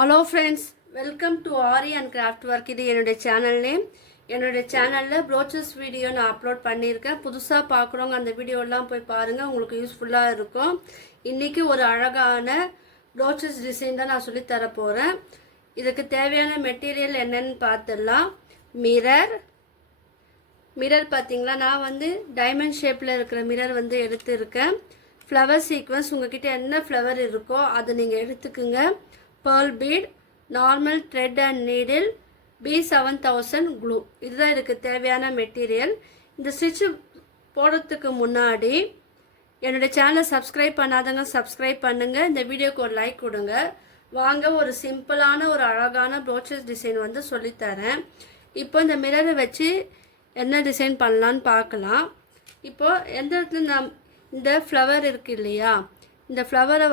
Hello friends, welcome to aari and craft work. இது என்னுடைய channel name. என்னுடைய சேனலில் ப்ரோச்சர்ஸ் வீடியோ நான் அப்லோட் பண்ணியிருக்கேன். புதுசாக பார்க்குறவங்க அந்த வீடியோலாம் போய் பாருங்கள், உங்களுக்கு யூஸ்ஃபுல்லாக இருக்கும். இன்றைக்கி ஒரு அழகான ப்ரோச்சர்ஸ் டிசைன் தான் நான் சொல்லித்தர போகிறேன். இதுக்கு தேவையான மெட்டீரியல் என்னென்னு பார்த்துடலாம். மிரர் பார்த்தீங்களா, நான் டைமண்ட் ஷேப்பில் இருக்கிற மிரர் எடுத்துருக்கேன். ஃப்ளவர் சீக்வன்ஸ் உங்ககிட்ட என்ன ஃப்ளவர் இருக்கோ அதை நீங்கள் எடுத்துக்குங்க. pearl bead, normal thread and needle, B7000 glue. இதுதான் இதுக்கு தேவையான மெட்டீரியல். இந்த ஸ்டிச் போடுறதுக்கு முன்னாடி என்னோட சேனலை சப்ஸ்கிரைப் பண்ணாதவங்க சப்ஸ்கிரைப் பண்ணுங்க. இந்த வீடியோக்கு ஒரு லைக் கொடுங்க. வாங்க, ஒரு சிம்பிளான ஒரு அழகான ப்ரோச்சர்ஸ் டிசைன் சொல்லித்தரேன். இப்போ இந்த மிரரை வச்சு என்ன டிசைன் பண்ணலான்னு பார்க்கலாம். இப்போ எந்த இடத்துல இந்த ஃப்ளவர் இருக்கு இல்லையா, இந்த ஃப்ளவரை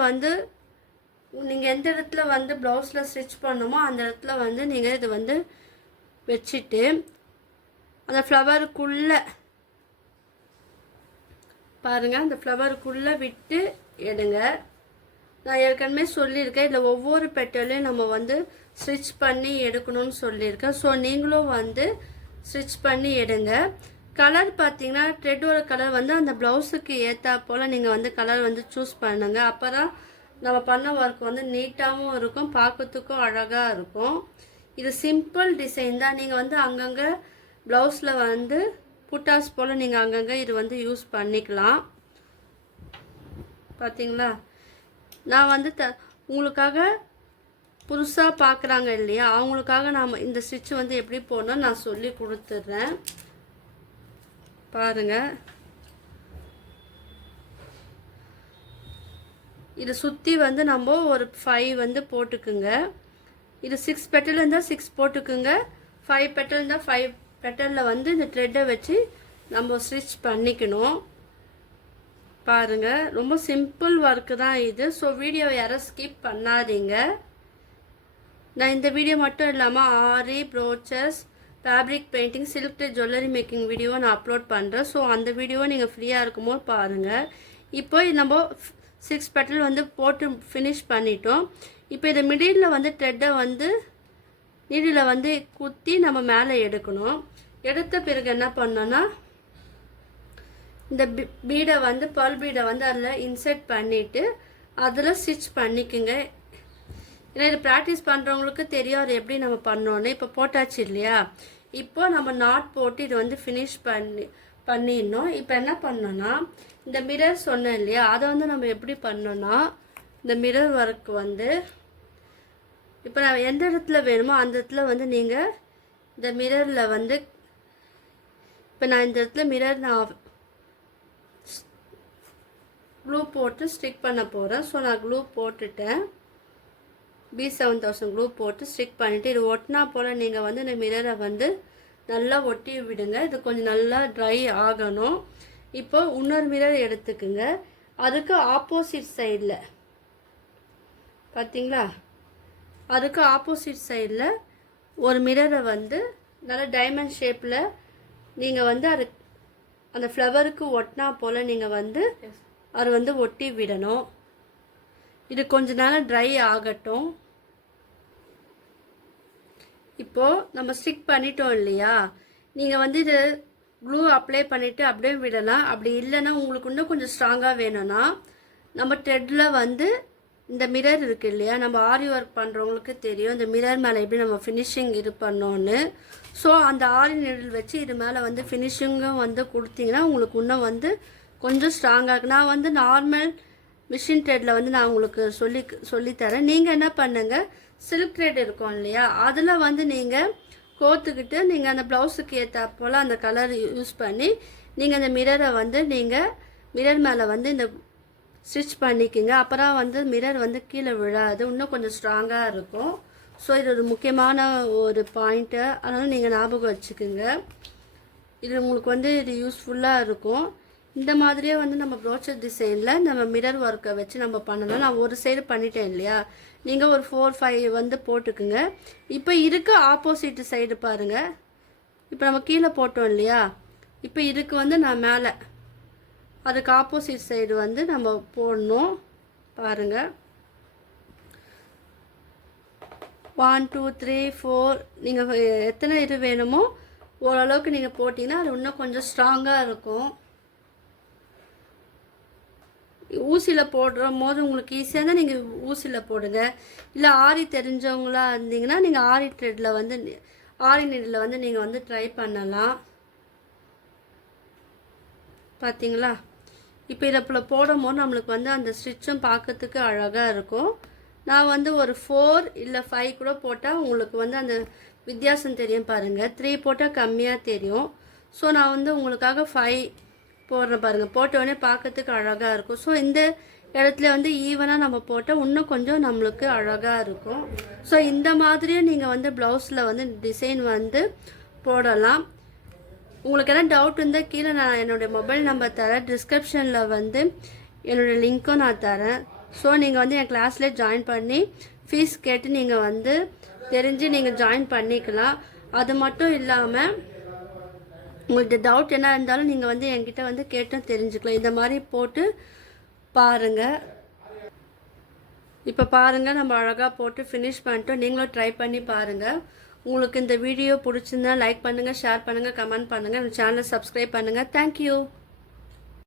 நீங்கள் எந்த இடத்துல ப்ளவுஸில் ஸ்டிச் பண்ணுமோ அந்த இடத்துல நீங்கள் இது வச்சுட்டு அந்த ஃப்ளவருக்குள்ளே பாருங்கள், அந்த ஃப்ளவருக்குள்ளே விட்டு எடுங்க. நான் ஏற்கனவே சொல்லியிருக்கேன், இதில் ஒவ்வொரு பெட்டலையும் நம்ம ஸ்டிச் பண்ணி எடுக்கணும்னு சொல்லியிருக்கேன். ஸோ நீங்களும் ஸ்டிச் பண்ணி எடுங்க. கலர் பார்த்தீங்கன்னா த்ரெட்டோட கலர் அந்த ப்ளவுஸுக்கு ஏற்றா போல் நீங்கள் கலர் சூஸ் பண்ணுங்க. அப்போ தான் நம்ம பண்ண ஒர்க் நீட்டாகவும் இருக்கும், பார்க்கறதுக்கும் அழகாக இருக்கும். இது சிம்பிள் டிசைன் தான். நீங்கள் அங்கங்கே ப்ளவுஸில் புட்டாஸ் போல் நீங்கள் அங்கங்கே இது யூஸ் பண்ணிக்கலாம். பார்த்தீங்களா, நான் உங்களுக்காக புதுசாக பார்க்குறாங்க இல்லையா, அவங்களுக்காக நாம் இந்த ஸ்டிச் எப்படி போடணும் நான் சொல்லி கொடுத்துட்றேன். பாருங்கள், இதை சுற்றி நம்ம ஒரு 5 போட்டுக்குங்க. இது 6 பெட்டல் இருந்தால் 6 போட்டுக்குங்க. 5 பெட்டல் இருந்தால் 5 பெட்டலில் இந்த த்ரெட்டை வச்சு நம்ம ஸ்டிச் பண்ணிக்கணும். பாருங்கள், ரொம்ப சிம்பிள் ஒர்க்கு தான் இது. ஸோ வீடியோவை யாரும் ஸ்கிப் பண்ணாதீங்க. நான் இந்த வீடியோ மட்டும் இல்லாமல் aari, brooches, fabric painting, silk jewellery making வீடியோவை நான் அப்லோட் பண்ணுறேன். ஸோ அந்த வீடியோவை நீங்கள் ஃப்ரீயாக இருக்கும்போது பாருங்கள். இப்போ நம்ம 6 பெட்டல் போட்டு ஃபினிஷ் பண்ணிட்டோம். இப்போ இதை மிடில் த்ரெட்டை நீடில் குத்தி நம்ம மேலே எடுக்கணும். எடுத்த பிறகு என்ன பண்ணோன்னா இந்த பீடை பர்ல் பீடை அதில் இன்சர்ட் பண்ணிவிட்டு அதில் ஸ்டிச் பண்ணிக்கோங்க. ஏன்னா இது ப்ராக்டிஸ் பண்ணுறவங்களுக்கு தெரியும் அது எப்படி நம்ம பண்ணோன்னு. இப்போ போட்டாச்சு இல்லையா, இப்போ நம்ம நாட் போட்டு இது ஃபினிஷ் பண்ணிடணும். இப்போ என்ன பண்ணோன்னா இந்த மிரர் சொன்னேன் இல்லையா, அதை நம்ம எப்படி பண்ணோன்னா இந்த மிரர் ஒர்க் இப்போ நான் எந்த இடத்துல வேணுமோ அந்த இடத்துல நீங்கள் இந்த மிரரில் இப்போ நான் இந்த இடத்துல மிரர் நான் க்ளூ போட்டு ஸ்டிக் பண்ண போகிறேன். ஸோ நான் க்ளூ போட்டுட்டேன். B7000 க்ளூ போட்டு ஸ்டிக் பண்ணிவிட்டு இது ஒட்டினா போல் நீங்கள் இந்த மிரரை நல்லா ஒட்டி விடுங்க. இது கொஞ்சம் நல்லா ட்ரை ஆகணும். இப்போ இன்னொரு மிரர் எடுத்துக்குங்க. அதுக்கு ஆப்போசிட் சைடில் பார்த்தீங்களா, அதுக்கு ஆப்போசிட் சைடில் ஒரு மிரரை நல்லா டைமண்ட் ஷேப்பில் நீங்கள் அது அந்த ஃப்ளவருக்கு ஒட்டினா போல் நீங்கள் அது ஒட்டி விடணும். இது கொஞ்ச நேரம் ட்ரை ஆகட்டும். இப்போது நம்ம ஸ்டிக் பண்ணிட்டோம் இல்லையா, நீங்கள் இது க்ளூ அப்ளை பண்ணிவிட்டு அப்படியே விடலாம். அப்படி இல்லைன்னா உங்களுக்கு இன்னும் கொஞ்சம் ஸ்ட்ராங்காக வேணும்னா நம்ம த்ரெட்டில் இந்த மிரர் இருக்குது இல்லையா, நம்ம ஆரி ஒர்க் பண்ணுறவங்களுக்கு தெரியும் இந்த மிரர் மேலே எப்படி நம்ம ஃபினிஷிங் இது பண்ணோன்னு. ஸோ அந்த ஆரி நீடில் வச்சு இது மேலே ஃபினிஷிங்கும் கொடுத்தீங்கன்னா உங்களுக்கு இன்னும் கொஞ்சம் ஸ்ட்ராங்காக. நான் நார்மல் மிஷின் த்ரெட்டில் நான் உங்களுக்கு சொல்லித்தரேன். நீங்கள் என்ன பண்ணுங்கள், சில்க் த்ரெட் இருக்கும் இல்லையா, அதில் நீங்கள் கோத்துக்கிட்டு நீங்கள் அந்த ப்ளவுஸுக்கு ஏற்ற போல் அந்த கலர் யூஸ் பண்ணி நீங்கள் அந்த மிரரை நீங்கள் மிரர் மேலே இந்த ஸ்டிச் பண்ணிக்கிங்க. அப்புறம் மிரர் கீழே விழாது, இன்னும் கொஞ்சம் ஸ்ட்ராங்காக இருக்கும். ஸோ இது ஒரு முக்கியமான ஒரு பாயிண்ட்டு, அதனால் நீங்கள் ஞாபகம் வச்சுக்கோங்க. இது உங்களுக்கு இது யூஸ்ஃபுல்லாக இருக்கும். இந்த மாதிரியே நம்ம ப்ரோச்சர் டிசைனில் நம்ம மிரர் ஒர்க்கை வச்சு நம்ம பண்ணலாம். நான் ஒரு சைடு பண்ணிட்டேன் இல்லையா, நீங்கள் ஒரு 4-5 போட்டுக்குங்க. இப்போ இருக்க ஆப்போசிட் சைடு பாருங்கள். இப்போ நம்ம கீழே போட்டோம் இல்லையா, இப்போ இதுக்கு நான் மேலே அதுக்கு ஆப்போசிட் சைடு நம்ம போடணும். பாருங்கள், 1 2 3 4 நீங்கள் எத்தனை இது வேணுமோ ஓரளவுக்கு நீங்கள் போட்டிங்கன்னா அது இன்னும் கொஞ்சம் ஸ்ட்ராங்காக இருக்கும். ஊசியில் போடுற போது உங்களுக்கு ஈஸியாக இருந்தால் நீங்கள் ஊசியில் போடுங்க. இல்லை ஆரி தெரிஞ்சவங்களா இருந்தீங்கன்னா நீங்கள் ஆரி த்ரெட்டில் வந்து ஆரி நீடில் வந்து நீங்கள் வந்து ட்ரை பண்ணலாம். பார்த்தீங்களா? இப்போ இதை போடும் போது நம்மளுக்கு வந்து அந்த ஸ்டிச்சும் பார்க்கறதுக்கு அழகாக இருக்கும். நான் வந்து ஒரு 4 இல்லை 5 கூட போட்டால் உங்களுக்கு வந்து அந்த வித்தியாசம் தெரியும் பாருங்கள். 3 போட்டால் கம்மியாக தெரியும். ஸோ நான் வந்து உங்களுக்காக 5 போடுறேன் பாருங்கள். போட்ட உடனே பார்க்கறதுக்கு அழகாக இருக்கும். ஸோ இந்த இடத்துல வந்து ஈவனாக நம்ம போட்டால் இன்னும் கொஞ்சம் நம்மளுக்கு அழகாக இருக்கும். ஸோ இந்த மாதிரியும் நீங்கள் வந்து ப்ளவுஸில் வந்து டிசைன் வந்து போடலாம். உங்களுக்கு எதாவது டவுட் இருந்தால் கீழே நான் என்னுடைய மொபைல் நம்பர் தரேன். டிஸ்கிரிப்ஷனில் வந்து என்னுடைய லிங்க்கும் நான் தரேன். ஸோ நீங்கள் வந்து என் கிளாஸ்லேயே ஜாயின் பண்ணி ஃபீஸ் கேட்டு நீங்கள் வந்து தெரிஞ்சு நீங்கள் ஜாயின் பண்ணிக்கலாம். அது மட்டும் இல்லாமல் உங்கள்கிட்ட டவுட் என்ன இருந்தாலும் நீங்கள் வந்து என்கிட்ட வந்து கேட்டும் தெரிஞ்சுக்கலாம். இந்த மாதிரி போட்டு பாருங்கள். இப்போ பாருங்கள், நம்ம அழகாக போட்டு ஃபினிஷ் பண்ணிட்டோம். நீங்களும் ட்ரை பண்ணி பாருங்கள். உங்களுக்கு இந்த வீடியோ பிடிச்சிருந்தா லைக் பண்ணுங்கள், ஷேர் பண்ணுங்கள், கமெண்ட் பண்ணுங்கள். நம்ம சேனலை சப்ஸ்கிரைப் பண்ணுங்கள். தேங்க்யூ.